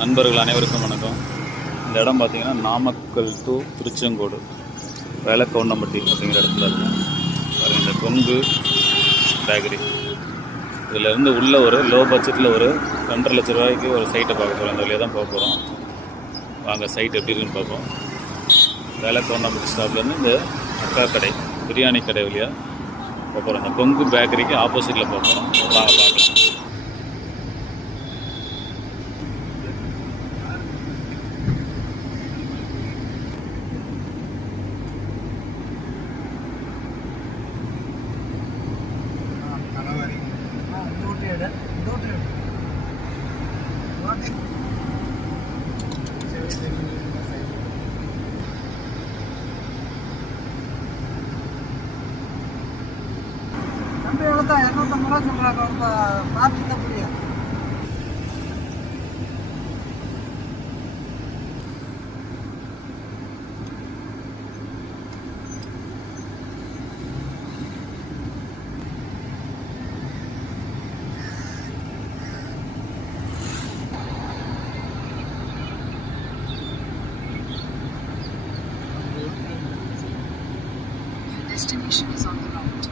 நண்பர்கள் அனைவருக்கும் வணக்கம். இந்த இடம் பார்த்திங்கன்னா நாமக்கல் டு திருச்செங்கோடு வேலக்கவுண்டம்பட்டி அப்படிங்கிற இடத்துல இருக்கும். பாருங்கள், இந்த கொங்கு பேக்கரி இதிலேருந்து உள்ள ஒரு லோ பட்ஜெட்டில் ஒரு 2.5 லட்ச ரூபாய்க்கு ஒரு சைட்டை பார்க்க போகிறோம். இந்த வழியாக தான் போக போகிறோம். வாங்க சைட் எப்படி இருக்குன்னு பார்ப்போம். வேலக்கவுண்டம்பட்டி ஸ்டாப்லேருந்து இந்த அக்கா கடை பிரியாணி கடை வழியாக போக போகிறோம். இந்த கொங்கு பேக்கரிக்கு ஆப்போசிட்டில் போக போகிறோம். வாங்க பார்க்கலாம். Destination is on the right.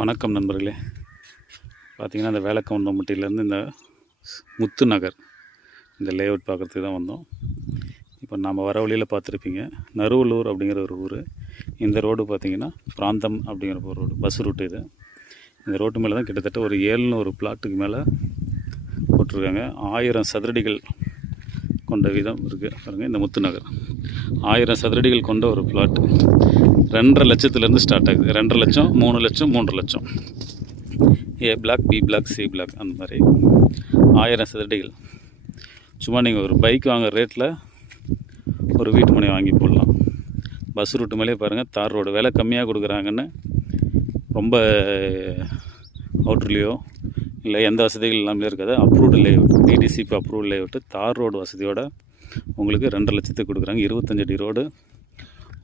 வணக்கம் நண்பர்களே. பார்த்திங்கன்னா இந்த வேலக்கவுண்டம்பட்டியிலேருந்து இந்த முத்து நகர் இந்த லேஅவுட் பார்க்குறதுக்கு தான் வந்தோம். இப்போ நாம் வர வழியில் பார்த்துருப்பீங்க நறுவலூர் அப்படிங்கிற ஒரு ஊர். இந்த ரோடு பார்த்திங்கன்னா பிராந்தம் அப்படிங்கிற ஒரு ரோடு, பஸ் ரூட்டு இது. இந்த ரோட்டு மேலே தான் கிட்டத்தட்ட ஒரு 700 பிளாட்டுக்கு மேலே போட்டிருக்காங்க. 1000 சதுரடிகள் கொண்ட விதம் இருக்குது. பாருங்கள், இந்த முத்து நகர் 1000 சதுரடிகள் கொண்ட ஒரு பிளாட். 2.5 லட்சத்துலேருந்து ஸ்டார்ட் ஆகுது. 2.5 லட்சம், 3 லட்சம், 3 லட்சம், A block, B block, C block, அந்த மாதிரி 1000 சதுரடிகள். சும்மா நீங்கள் ஒரு பைக் வாங்குற ரேட்டில் ஒரு வீட்டு மனை வாங்கி போடலாம். பஸ் ரூட்டு மேலே பாருங்கள், தார் ரோடு விலை கம்மியாக கொடுக்குறாங்கன்னு ரொம்ப அவுட்ருலேயோ இல்லை எந்த வசதிகள் இல்லாமலே இருக்காது. Approved layout, DTCP approved layout, தார் ரோடு வசதியோடு உங்களுக்கு 2.5 லட்சத்துக்கு கொடுக்குறாங்க. 25 அடி ரோடு.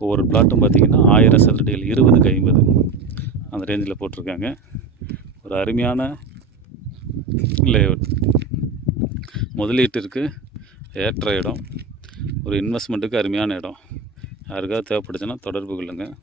ஒவ்வொரு பிளாட்டும் பார்த்திங்கன்னா 1000 சதுரடிகள், 20க்கு 50 அந்த ரேஞ்சில் போட்டிருக்காங்க. ஒரு அருமையான லேஅவுட், முதலீட்டிற்கு ஏற்ற இடம், ஒரு இன்வெஸ்ட்மெண்ட்டுக்கு அருமையான இடம். யாருக்காவது தேவைப்படுச்சுன்னா தொடர்பு கொள்ளுங்கள்.